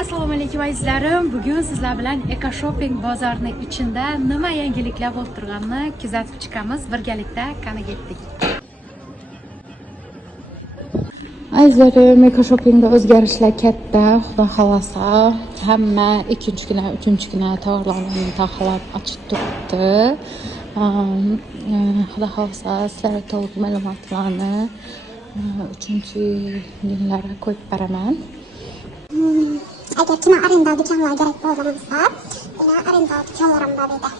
Assalomu alaykum azizlarim. Bugun sizlar bilan Eko Shopping bozorining ichida nima yangiliklar bo'lib turganini kuzatib chiqamiz. Birgalikda qani ketdik. Azizlarim, Eko Shoppingda o'zgarishlar katta. Xudo xolasa, hamma ikkinchi kuni, uchinchi kuni tovarlarni taxlab ochib turibdi. Xudo xolasa, sizlarga to'liq ma'lumotlarni uchinchi kunlari qo'yib beraman. Agar kino arenda do'konlar kerak bo'lsa, arenda do'konlar ham bor edi.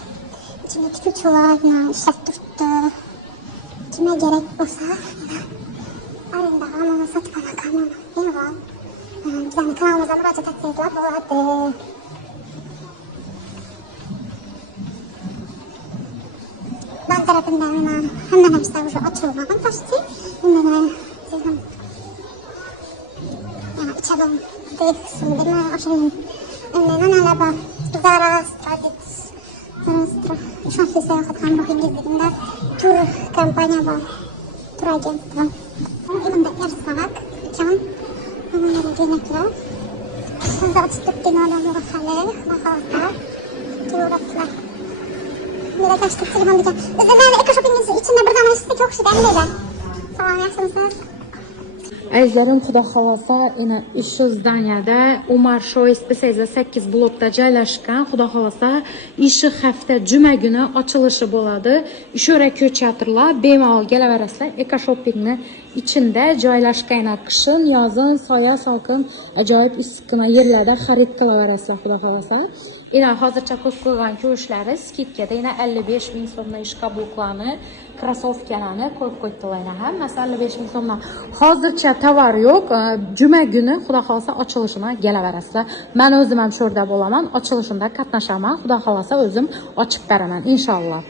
Ichida tikuvchilar ishlab turibdi. Kimga kerak bo'lsa, arenda hamma sotib oladi. Bemalol bizning kanalimizga murojaat etsangiz bo'ladi. Ben tarafından hemen hepsi уже açılmadan почти. Bundan sizden içerim değilsin aşırı. Ben alaba zaraz şanslı seyahat hamrohi gezdiğimde tur kampanya var. Tur agentliği. Elimde yarıslamak. Can. Hemen gelenekler. Şimdi açtık dünyadan hali. Bakalım. Turatlar. Bir kaçtık telefon diyeceğim. Biz de Eko Shopping'in içinde bir zaman size çok şükür eminim. Tamam, yaxshimisiz? Azizlarim, xudo xolasa, yana shu zdaniyada Umar Shois 8 blokda joylashgan. Xudo xolasa, ishi hafta juma kuni ochilishi bo'ladi. Ishora ko'chatirlar, bemalol kelaverasizlar. Eko Shoppingni içinde joylashgan, qishin, yozin, soya, salqin, ajoyib issiqqina yerlarda xarid qilaverasizlar, xudo xolasa. Yine hozircha ko'p qo'ygan ko'rishlari skidkada yana 55 ming so'mdan ish qabullarni, krossovkalarni qo'yib qo'ydilar. Hammasi 55 ming so'mdan. Hozircha tovar yo'q. Juma kuni xudo xolasa ochilishini kelaverasizlar. Men o'zim ham shu yerda bo'laman, ochilishida qatnashaman. Xudo xolasa o'zim ochib beraman inshaalloh.